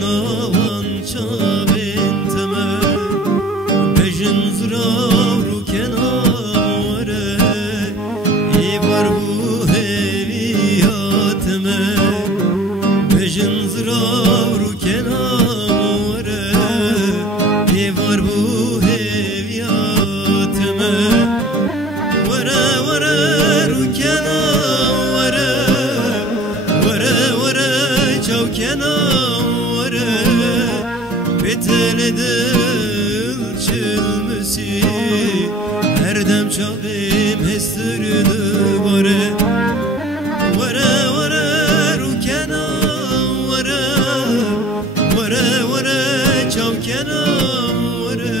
ناوان چاوین تمه بجن زراو رو کناره ای بار بو هویاتمه بجن زراو رو کناره ای بار بو هویاتمه وره وره رو کناره وره چاو کناره بتل دل چلمسی هر دم چاویم هستر دوباره وره وره رو کناره وره چاو کناره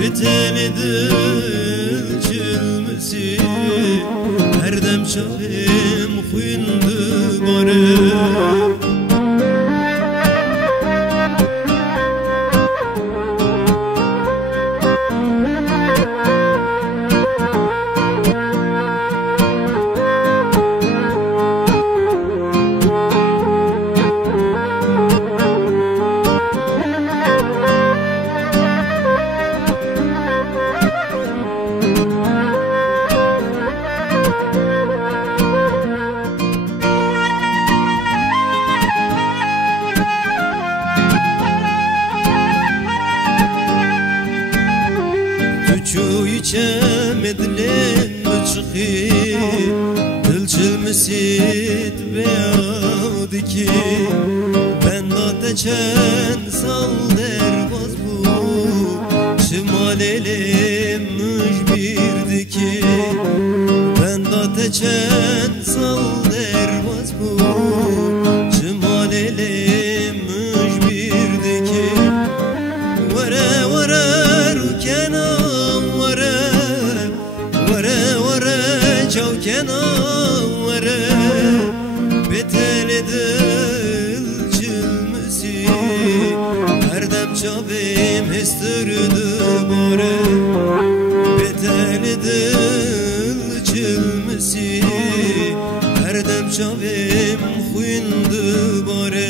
بتل دل چلمسی هر دم چاویم خوین دوباره چوی چمدلین بچخی دل چلمسید بیادکی بندات چند سال در باز بود شمال لیمش بیردکی بندات چند سال در باز بود شمال لیمش بیردکی وره وره رو کناره چاو کناره بتل دل چلمسی هر دم چاویم هستر دوباره بتل دل چلمسی هر دم چاویم خوین دوباره